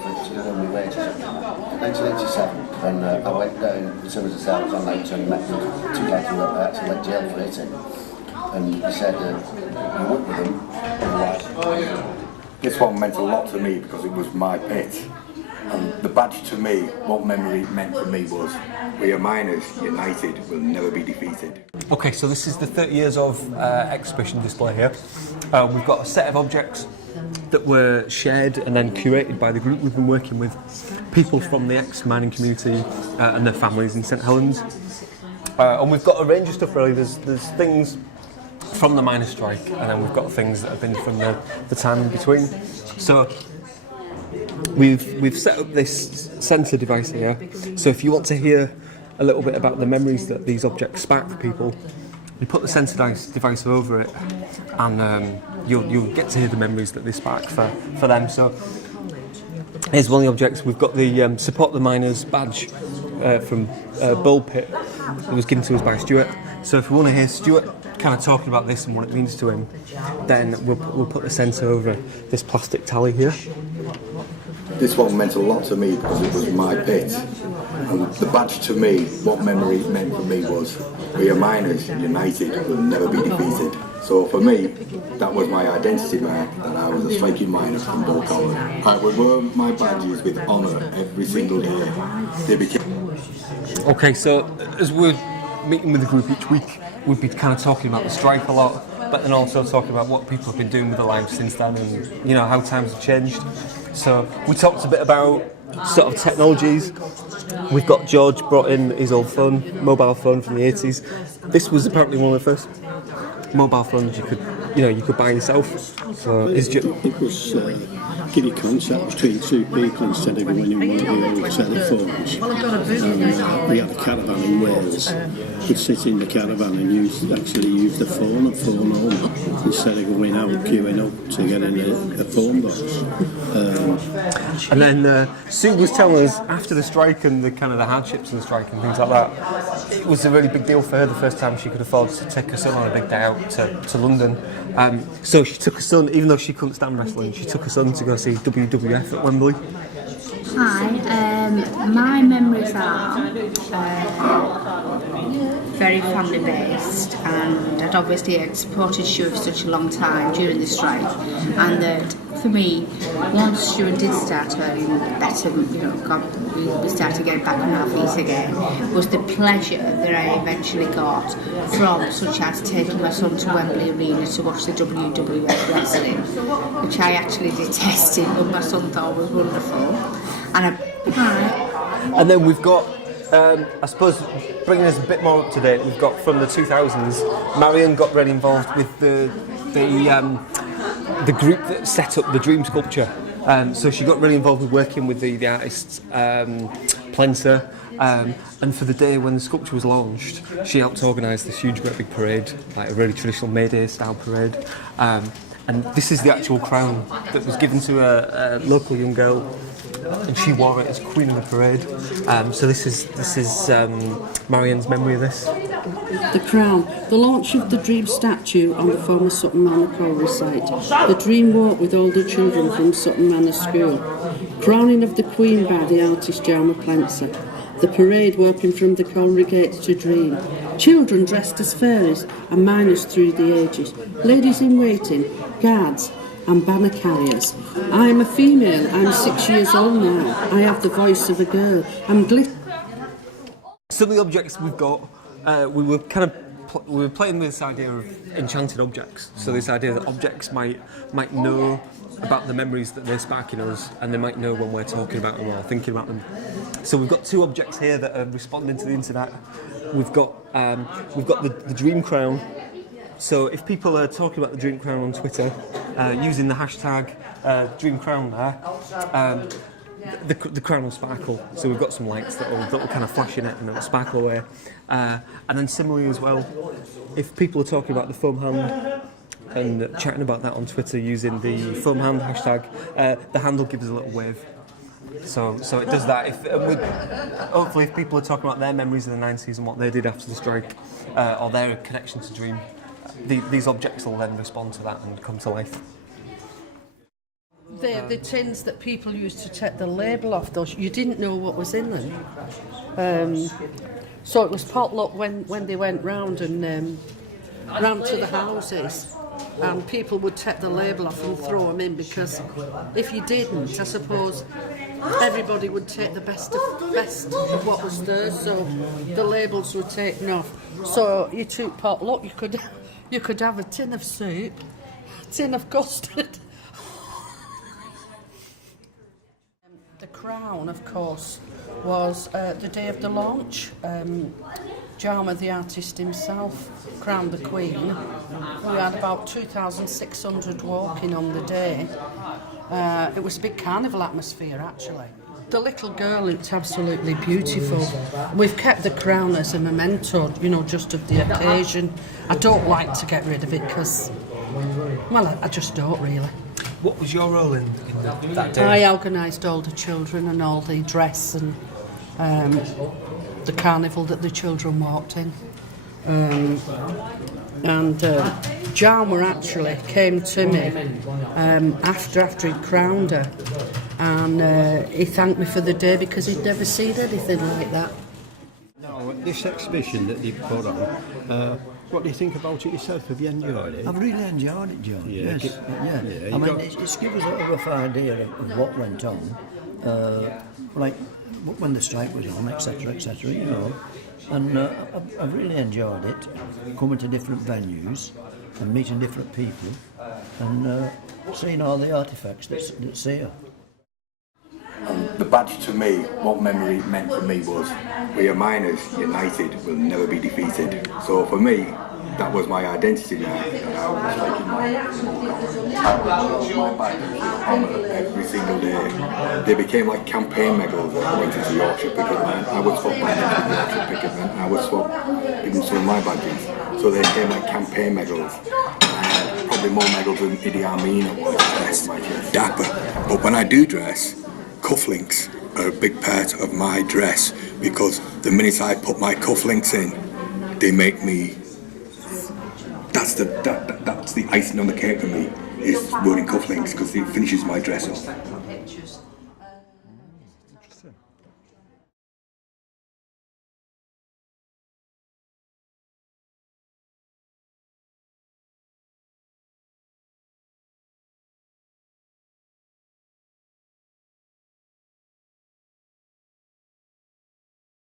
for to earn my wages. 1987, when I went down as soon as I was on night and met with two lads who actually went to jail for hitting. And he said, you work with them, otherwise. This one meant a lot to me because it was my pit. And the badge to me, what memory it meant for me was, we are miners, united, will never be defeated. Okay, so this is the 30 years of exhibition display here. We've got a set of objects that were shared and then curated by the group. We've been working with people from the ex-mining community and their families in St. Helens. And we've got a range of stuff really. There's things from the miners' strike, and then we've got things that have been from the time in between. So we've set up this sensor device here. So if you want to hear a little bit about the memories that these objects spark for people, you put the sensor device over it, and you'll get to hear the memories that they spark for them. So here's one of the objects. We've got the Support the Miners badge from Bull Pit that was given to us by Stuart. So if we want to hear Stuart kind of talking about this and what it means to him, then we'll put the sensor over this plastic tally here. This one meant a lot to me because it was my pit. And the badge to me, what memory it meant for me was, we are miners, united, will never be defeated. So for me, that was my identity mark, that I was a striking miner from Bull Collar. I would wear my badges with honour every single day. They became... Okay, so as we're meeting with the group each week, we'd be kind of talking about the strike a lot, but then also talking about what people have been doing with their lives since then, and you know how times have changed. So we talked a bit about sort of technologies. We've got George brought in his old phone, mobile phone from the 80s. This was apparently one of the first mobile phones you could buy yourself. So it was give you contact between two people instead of going in one of the old telephones. We had a caravan in Wales. You could sit in the caravan and actually use the phone and phone home instead of going out queuing up to get in a phone box. And then Sue was telling us after the strike and the kind of the hardships of the strike and things like that, it was a really big deal for her the first time she could afford to take her son on a big day out to London. So she took her son, even though she couldn't stand wrestling, she took her son to go see WWF at Wembley. Hi, my memories are very family based, and I'd obviously supported Stuart for such a long time during the strike, and that for me, once Stuart did start earning better, we started getting back on our feet again, was the pleasure that I eventually got from such as taking my son to Wembley Arena to watch the WWF wrestling, which I actually detested, but my son thought was wonderful. And then we've got, I suppose, bringing us a bit more up to date, we've got from the 2000s, Marion got really involved with the group that set up the Dream Sculpture. So she got really involved with working with the artists, Plenser, and for the day when the sculpture was launched, she helped organise this huge, great big parade, like a really traditional May Day style parade. And this is the actual crown that was given to a local young girl, and she wore it as Queen of the Parade. So this is Marion's memory of this. The crown, the launch of the Dream statue on the former Sutton Manor Colliery site, the Dream walk with older children from Sutton Manor School, crowning of the Queen by the artist Jaume Plenser, the parade walking from the colliery gates to Dream, children dressed as fairies and miners through the ages, ladies in waiting, guards and banner carriers. I am a female, I'm 6 years old now, I have the voice of a girl, I'm Some of the objects we've got, we were playing with this idea of enchanted objects. So this idea that objects might know about the memories that they're sparking us, and they might know when we're talking about them or thinking about them. So we've got two objects here that are responding to the internet. We've got the Dream Crown. So if people are talking about the Dream Crown on Twitter, using the hashtag Dream Crown there, the crown will sparkle. So we've got some lights that will kind of flash in it and it'll sparkle away. And then similarly as well, if people are talking about the foam hand and chatting about that on Twitter using the foam hand hashtag, the handle gives a little wave. So it does that. Hopefully if people are talking about their memories of the 90s and what they did after the strike, or their connection to Dream, these objects will then respond to that and come to life. The tins that people used to take the label off, those you didn't know what was in them. So it was potluck when they went round and round to the houses, and people would take the label off and throw them in, because if you didn't, I suppose everybody would take the best of what was there. So the labels were taken off. So you took potluck. You could have a tin of soup, a tin of custard. The crown, of course, was the day of the launch. Jarma, the artist himself, crowned the Queen. We had about 2,600 walking on the day. It was a big carnival atmosphere, actually. The little girl looked absolutely beautiful. We've kept the crown as a memento, you know, just of the occasion. I don't like to get rid of it because, well, I just don't really. What was your role in that day? I organised all the children and all the dress and the carnival that the children walked in. Jarma actually came to me after he'd crowned her, and he thanked me for the day because he'd never seen anything like that. Now, this exhibition that they've put on, what do you think about it yourself? Have you enjoyed it? I've really enjoyed it, John. Yeah. Yes, Yeah, I mean, it's given us a rough idea of what went on, like when the strike was on, etc., you know. And I've really enjoyed it, coming to different venues and meeting different people and seeing all the artefacts that's here. And the badge to me, what memory it meant for me was, we are miners, united, will never be defeated. So for me, that was my identity now. And I was taking my badges on every single day. They became like campaign medals. I went into Yorkshire Picketman, I would swap my badges with Yorkshire Picketman, I would swap even some of my badges. So they became like campaign medals. Probably more medals than Idi Amin at once dressed. Dapper. But when I do dress, cufflinks are a big part of my dress, because the minute I put my cufflinks in, they make me. That's the icing on the cake for me, is wearing cufflinks, because it finishes my dress off.